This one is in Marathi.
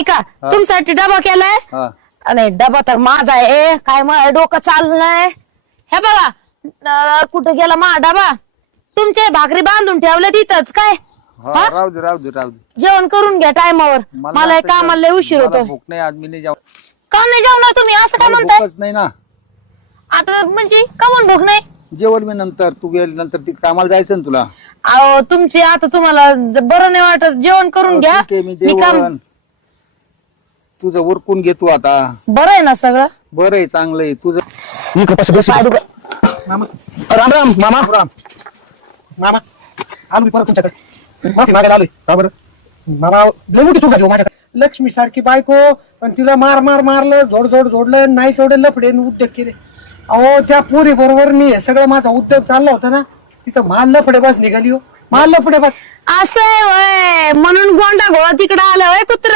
ऐका तुमच्यासाठी डबा केलाय हा. आणि डबा तर माझा आहे काय माझं डोकं चाललंय हे बघा कुठं गेला मा डबा तुमचे भाकरी बांधून ठेवल्या तिथंच काय हा, राहू दे राहू दे राहू दे. जेवण करून घ्या टायमावर मला आता कामाला लय उशीर मला होतो भूक नाही आज मी नाही जाऊ का नाही जेवणार तुम्ही असं काय म्हणताय भूकच नाही ना आता म्हणजे का म्हणून भूक नाही जेवण मी नंतर तू गेली नंतर ती कामाला जायचं ना तुला अहो तुमची आता तुम्हाला बरं नाही वाटत जेवण करून घ्या ठीक आहे, मी मी काम जेवण तुझं उरकून घे तू आता बरं आहे ना सगळं बरं आहे चांगलं आहे तुझं पाडू का? मामा राम राम मामा राम मामा आलो मी परत तुमच्याकडे माफी मागायला आलोय का बरं मामा लय मोठी चूक झाली हो माझ्याकडे लक्ष्मी सारखी बायको पण तिला मार मार मारलं जोडलं नाही तेवढे लफडे उद्योग केले अहो त्या पोरी बरोबर मी हे सगळं माझा उद्योग चालला होता ना तिथं माल लफडे बस निघाली हो माल लफडे बस असं आहे होय म्हणून गोंडा घोळा तिकडे आलं होय कुत्र